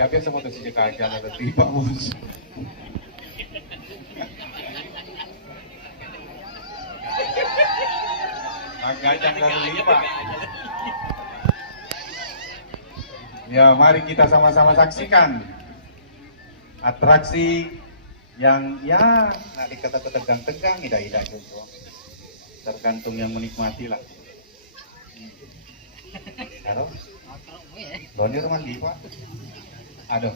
Ya biasa mau kasih aja nanti Pak Bos. Gajah kali Pak. Ya mari kita sama-sama saksikan atraksi yang ya nanti kata tegang-tegang, tidak juga. Tergantung yang menikmati lah. Halo? Doni rumah di Pak? Aduh.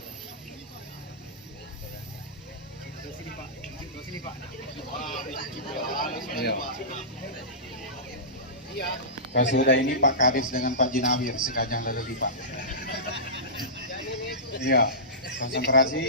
Iya. Kalau sudah ini Pak Kadis dengan Pak Jinawir sekajang lalu Pak. Iya, konsentrasi.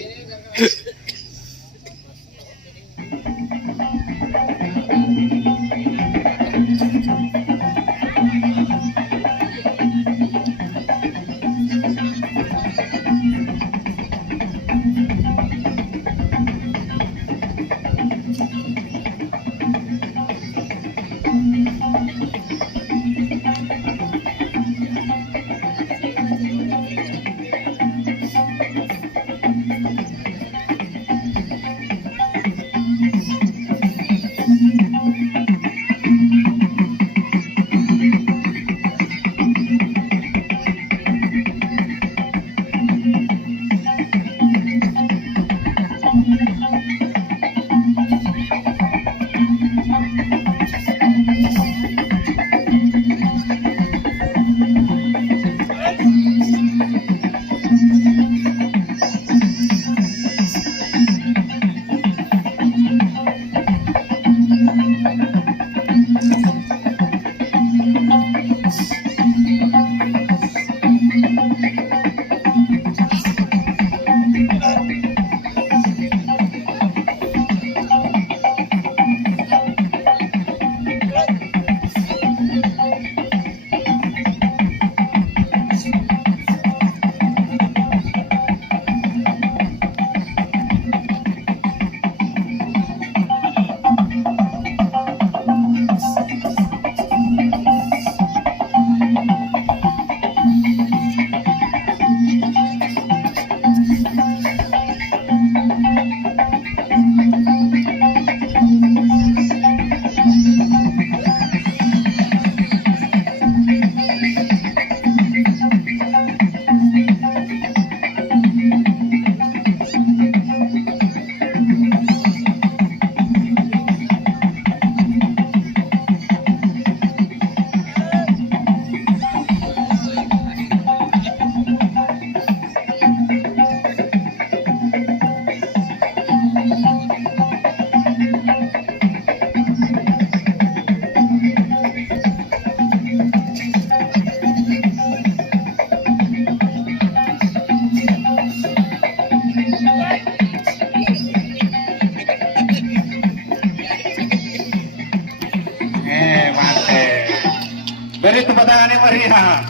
Beri tepuk tangannya meriah.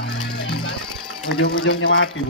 Ujung-ujungnya mati.